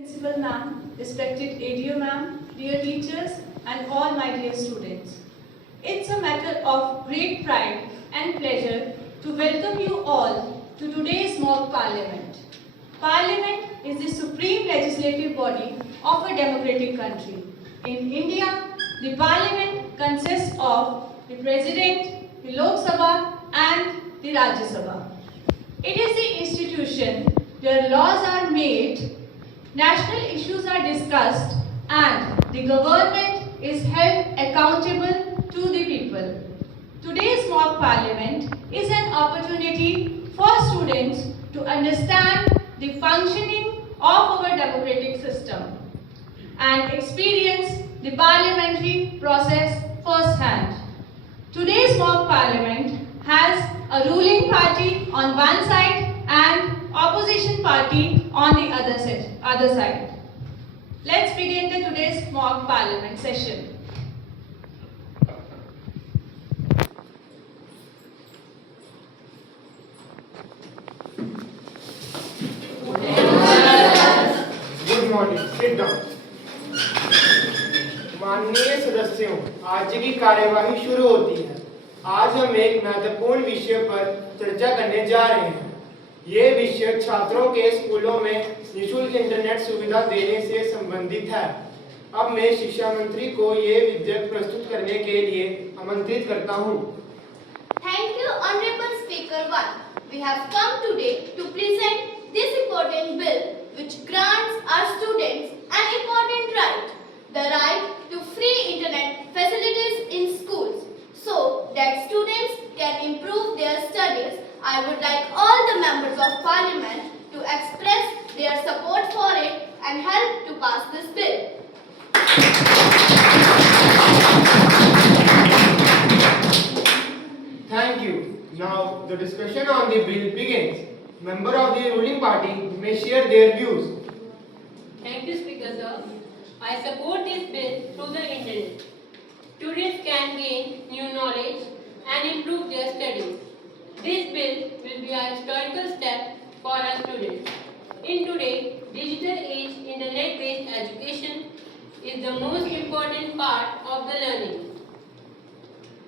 Principal ma'am, respected ADO ma'am, dear teachers and all my dear students. It's a matter of great pride and pleasure to welcome you all to today's mock parliament. Parliament is the supreme legislative body of a democratic country. In India, the parliament consists of the president, the Lok Sabha and the Rajya Sabha. It is the institution where laws are made, national issues are discussed, and the government is held accountable to the people. Today's mock parliament is an opportunity for students to understand the functioning of our democratic system and experience the parliamentary process firsthand. Today's mock parliament has a ruling party on one side and opposition party on the other side. Let's begin today's mock parliament session. Good morning, sit down. माननीय सदस्यों, आज की कार्यवाही शुरू होती है। आज हम एक महत्वपूर्ण विषय पर चर्चा करने जा रहे हैं। ये विषय छात्रों के स्कूलों में निःशुल्क इंटरनेट सुविधा देने से संबंधित है। अब मैं शिक्षा मंत्री को ये विधेयक प्रस्तुत करने के लिए आमंत्रित करता हूँ। Thank you, Honorable Speaker 1. We have come today to present this important bill which grants our students an important right, the right to free internet facilities in schools so that students can improve their studies. I would like all the members of parliament to express their support for it and help to pass this bill. Thank you. Now the discussion on the bill begins. Member of the ruling party may share their views. Thank you, Speaker sir. I support this bill through the internet. Students can gain new knowledge and improve their studies. This bill will be a historical step for our students. In today's digital age, internet-based education is the most important part of the learning.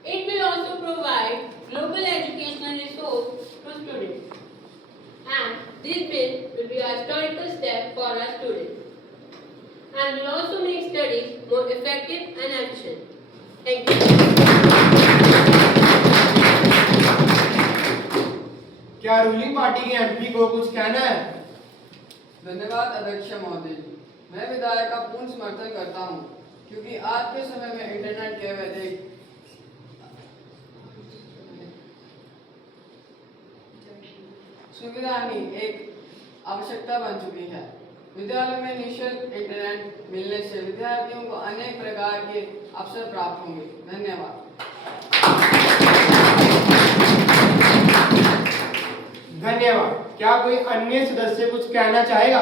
It will also provide global educational resource to students. And this bill will be a historical step for our students. And will also make studies more effective and efficient. Thank you. क्या ruling party के एमपी को कुछ कहना है? धन्यवाद अध्यक्ष महोदय जी। मैं विधायक का पूर्ण समर्थन करता हूं, क्योंकि आज के समय में इंटरनेट के वैध सुविधा ही एक आवश्यकता बन चुकी है। विद्यालयों में निःशुल्क इंटरनेट मिलने से विद्यार्थियों को अनेक प्रकार के अवसर प्राप्त होंगे। धन्यवाद। धन्यवाद। क्या कोई अन्य सदस्य कुछ कहना चाहेगा?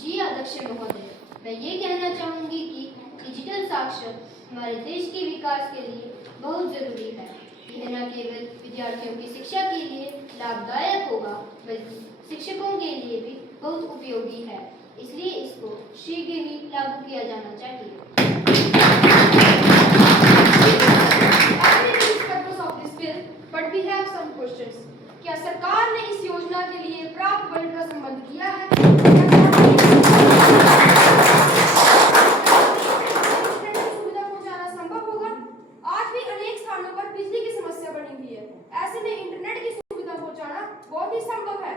जी अध्यक्ष महोदय, मैं ये कहना चाहूंगी कि डिजिटल साक्षरता हमारे देश के विकास के लिए बहुत जरूरी है। यह न केवल विद्यार्थियों की शिक्षा के लिए लाभदायक होगा, बल्कि शिक्षकों के लिए भी बहुत उपयोगी है। इसलिए इसको शीघ्र ही लागू किया जाना चाहिए। But we have some questions. क्या सरकार ने इस योजना के लिए प्राप्त बजट का संबंध किया है? सुविधा पहुंचाना संभव होगा? आज भी अनेक स्थानों पर बिजली की समस्या बनी हुई है। ऐसे में इंटरनेट की सुविधा पहुंचाना बहुत ही संभव है।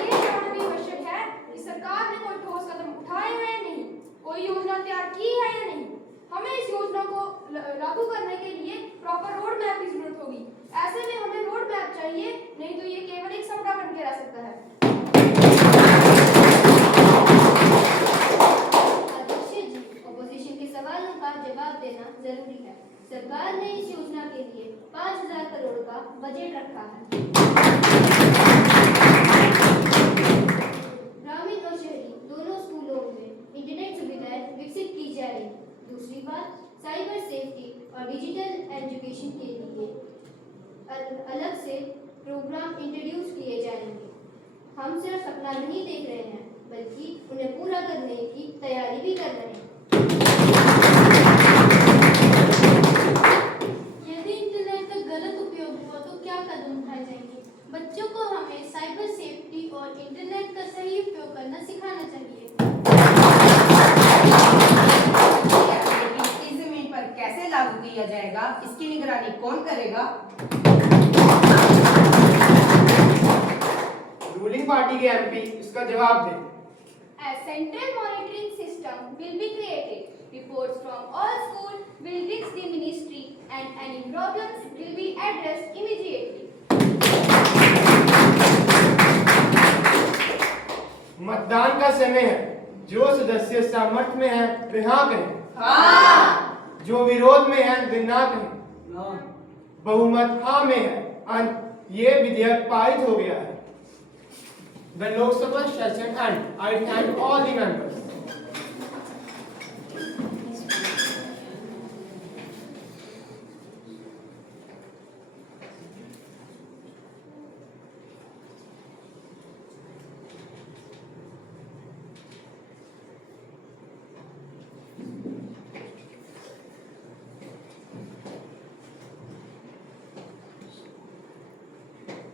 ये जानना भी आवश्यक है कि सरकार ने कोई ठोस कदम उठाए हैं या नहीं, कोई योजना तैयार की है या नहीं। हमें इस योजना को लागू करने के लिए प्रॉपर रोड मैप की जरूरत होगी। ऐसे में हमें रोड मैप चाहिए, नहीं तो ये केवल एक सपना बन के रह सकता है। अध्यक्ष जी, ऑपोजिशन के सवालों का जवाब देना जरूरी है। सरकार ने इस योजना के लिए 5,000 करोड़ का बजट रखा है। ग्रामीण और शहरी दोनों स्कूलों में इंटरनेट सुविधाएं विकसित की जाएगी। दूसरी बात, साइबर सेफ्टी और डिजिटल एजुकेशन के लिए अलग से प्रोग्राम इंट्रोड्यूस किए जाएंगे। हम सिर्फ सपना नहीं देख रहे हैं, बल्कि उन्हें पूरा करने की तैयारी भी कर रहे हैं। यदि इंटरनेट का गलत उपयोग हुआ तो क्या कदम उठाए जाएंगे? बच्चों को हमें साइबर सेफ्टी और इंटरनेट का सही उपयोग करना सिखाना चाहिए। इस जमीन पर कैसे लागू किया जाएगा, इसकी निगरानी कौन करेगा? रूलिंग पार्टी के एमपी इसका जवाब दें। A central monitoring system will be created. Reports from all schools will reach the ministry and any problems will be addressed immediately. मतदान का समय है। जो सदस्य सहमत में है वे हाँ कहें। हाँ। जो विरोध में है वे ना कहें। बहुमत हाँ में है। अंत ये विधेयक पारित हो गया है। The Lok Sabha session end. I thank all the members.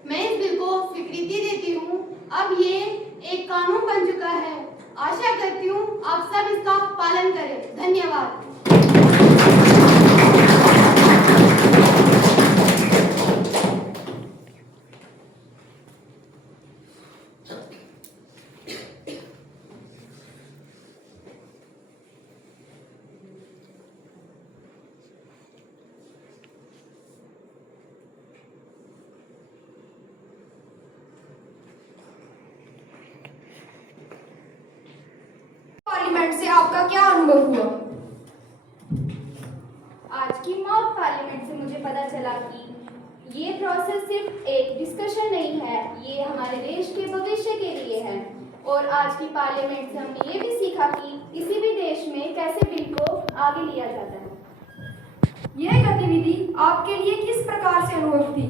मैं इस बिल को स्वीकृति देती हूँ। अब ये एक कानून बन चुका है। आशा करती हूँ आप सब इसका पालन करें। धन्यवाद। पार्लियामेंट से आपका क्या अनुभव हुआ? आज की मॉक पार्लियामेंट से मुझे पता चला कि ये प्रोसेस सिर्फ एक डिस्कशन नहीं है, ये हमारे देश के भविष्य के लिए है। और आज की पार्लियामेंट से हमने ये भी सीखा कि किसी भी देश में कैसे बिल को आगे लिया जाता है। यह गतिविधि आपके लिए किस प्रकार से अनुभव थी?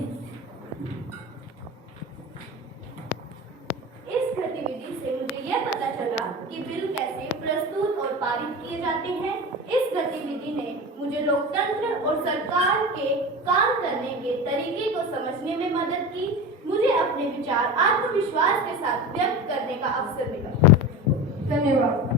इस गतिविधि से मुझे यह पता चला कि बिल कैसे प्रस्तुत और पारित किए जाते हैं। इस गतिविधि ने मुझे लोकतंत्र और सरकार के काम करने के तरीके को समझने में मदद की। मुझे अपने विचार आत्मविश्वास के साथ व्यक्त करने का अवसर मिला। धन्यवाद।